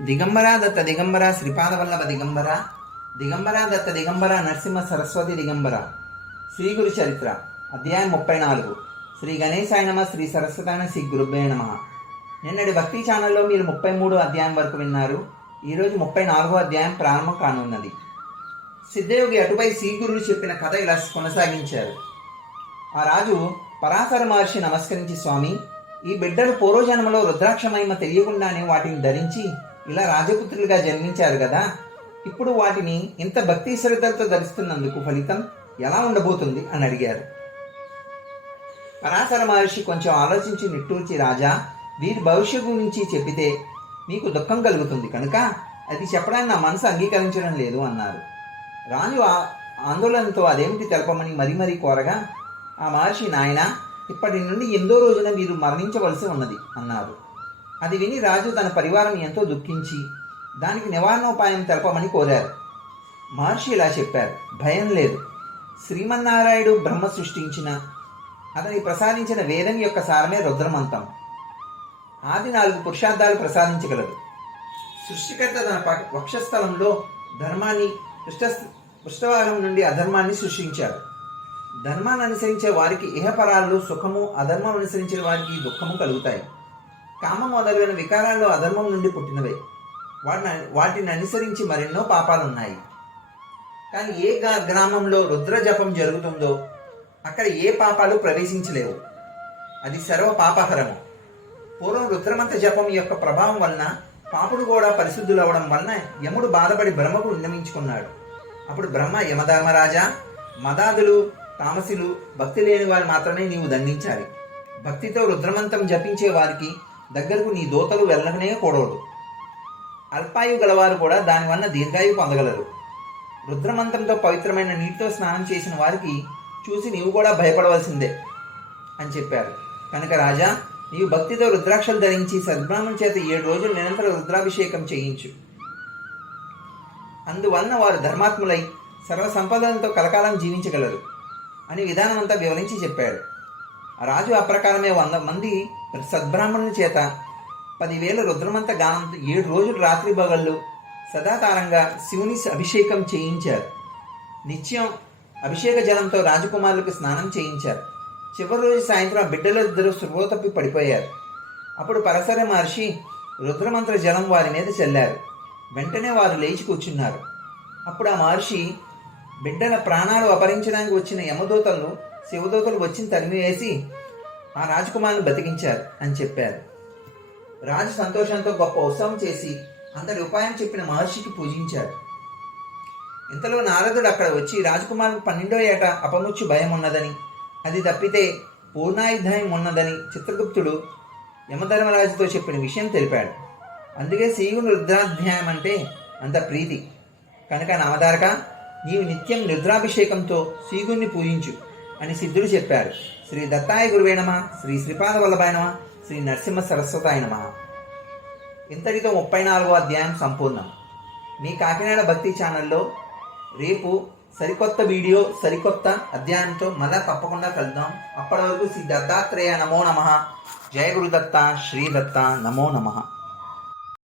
దిగంబర దత్త దిగంబర శ్రీపాదవల్లభ దిగంబర దిగంబర దత్త దిగంబర నరసింహ సరస్వతి దిగంబర శ్రీ గురు చరిత్ర అధ్యాయం ముప్పై నాలుగు శ్రీ గణేశాయ నమ శ్రీ సరస్వతాయన శ్రీ గురుభ్య నమ। నిన్నటి భక్తి ఛానల్లో మీరు ముప్పై మూడు అధ్యాయం వరకు విన్నారు. ఈరోజు ముప్పై నాలుగో అధ్యాయం ప్రారంభం కానున్నది. సిద్ధయోగి అటుపై శ్రీ గురువులు చెప్పిన కథ ఇలా కొనసాగించారు. ఆ రాజు పరాశర మహర్షి నమస్కరించి స్వామి ఈ బిడ్డలు పూర్వజన్మలో రుద్రాక్ష మహిమ తెలియకుండానే వాటిని ధరించి ఇలా రాజపుత్రులుగా జన్మించారు కదా. ఇప్పుడు వాటిని ఇంత భక్తి శ్రద్ధలతో ధరిస్తున్నందుకు ఫలితం ఎలా ఉండబోతుంది అని అడిగారు. పరాశర మహర్షి కొంచెం ఆలోచించి నిట్టూర్చి రాజా వీరి భవిష్యత్తు గురించి చెప్పితే మీకు దుఃఖం కలుగుతుంది కనుక అది చెప్పడానికి నా మనసు అంగీకరించడం లేదు అన్నారు. రాజు ఆ- ఆందోళనతో అదేమిటి తెలపమని మరీ మరీ కోరగా ఆ మహర్షి నాయన ఇప్పటి నుండి ఎందో రోజున మీరు మరణించవలసి ఉన్నది అన్నారు. అది విని రాజు తన పరివారం ఎంతో దుఃఖించి దానికి నివారణోపాయం తెలపమని కోరారు. మహర్షి ఇలా చెప్పారు భయం లేదు. శ్రీమన్నారాయణుడు బ్రహ్మ సృష్టించిన అతని ప్రసాదించిన వేదం యొక్క సారమే రుద్రమంతం. ఆది నాలుగు పురుషార్థాలు ప్రసాదించగలదు. సృష్టికర్త తన వక్షస్థలంలో ధర్మాన్ని పృష్ఠ పృష్ఠభాగం నుండి అధర్మాన్ని సృష్టించాడు. ధర్మాన్ని అనుసరించే వారికి ఇహపరాలు సుఖము అధర్మం అనుసరించిన వారికి దుఃఖము కలుగుతాయి. కామం మొదలైన వికారాల్లో అధర్మం నుండి పుట్టినవే. వాటిని వాటిని అనుసరించి మరెన్నో పాపాలు ఉన్నాయి కానీ ఏ గ్రామంలో రుద్ర జపం జరుగుతుందో అక్కడ ఏ పాపాలు ప్రవేశించలేవు. అది సర్వ పాపహరము. పూర్వం రుద్రమంత జపం యొక్క ప్రభావం వలన పాపుడు కూడా పరిశుద్ధులవడం వలన యముడు బాధపడి బ్రహ్మకు ఉన్నమించుకున్నాడు అప్పుడు బ్రహ్మ యమధర్మరాజా మదాదులు తామసులు భక్తి లేని వారు మాత్రమే నీవు దండించాలి. భక్తితో రుద్రమంతం జపించే వారికి దగ్గరకు నీ దోతలు వెళ్ళకనే కూడదు అల్పాయు గలవారు కూడా దానివల్ల దీర్ఘాయు పొందగలరు. రుద్రమంత్రంతో పవిత్రమైన నీటితో స్నానం చేసిన వారికి చూసి నీవు కూడా భయపడవలసిందే అని చెప్పారు. కనుక రాజా నీవు భక్తితో రుద్రాక్షలు ధరించి సద్బ్రాహ్మణ చేత ఏడు రోజులు నిరంతర రుద్రాభిషేకం చేయించు. అందువలన వారు ధర్మాత్ములై సర్వ సంపదలతో కలకాలం జీవించగలరు అని విధానమంతా వివరించి చెప్పాడు. రాజు ఆ ప్రకారమే వంద మంది సద్బ్రాహ్మణుల చేత పదివేల రుద్రమంత గానంతో ఏడు రోజులు రాత్రి బగళ్ళు సదాకారంగా శివుని అభిషేకం చేయించారు. నిత్యం అభిషేక జలంతో రాజకుమారులకు స్నానం చేయించారు. చివరి రోజు సాయంత్రం బిడ్డలిద్దరూ స్పృహ తప్పి పడిపోయారు. అప్పుడు పరసర మహర్షి రుద్రమంత్ర జలం వారి మీద చల్లారు. వెంటనే వారు లేచి కూర్చున్నారు. అప్పుడు ఆ మహర్షి బిడ్డల ప్రాణాలు అపహరించడానికి వచ్చిన యమదూతలను శివదూతలు వచ్చి తరిమివేసి ఆ రాజకుమారుని బతికించారు అని చెప్పారు. రాజు సంతోషంతో గొప్ప ఉత్సవం చేసి అంతటి ఉపాయం చెప్పిన మహర్షికి పూజించాడు. ఇంతలో నారదుడు అక్కడ వచ్చి రాజకుమారుని పన్నెండో ఏట అపముచ్చు భయం ఉన్నదని అది తప్పితే పూర్ణాయుధాయం ఉన్నదని చిత్రగుప్తుడు యమధర్మరాజుతో చెప్పిన విషయం తెలిపాడు. అందుకే శ్రీగుని రుద్రాధ్యాయం అంటే అంత ప్రీతి. కనుక నామధారక నీవు నిత్యం రుద్రాభిషేకంతో శ్రీగుణ్ణి పూజించు. అని సిద్ధుడు చెప్పారు శ్రీ దత్తాయ గురువేనమ శ్రీ శ్రీపాద వల్లభాయ శ్రీ నరసింహ సరస్వతాయ నమ. ఇంతటితో ముప్పై నాలుగో అధ్యాయం సంపూర్ణం. మీ కాకినాడ భక్తి ఛానల్లో రేపు సరికొత్త వీడియో సరికొత్త అధ్యాయంతో మళ్ళా తప్పకుండా కలుద్దాం. అప్పటి వరకు శ్రీ దత్తాత్రేయ నమో నమ. జయ గురుదత్త శ్రీ దత్త నమో నమః.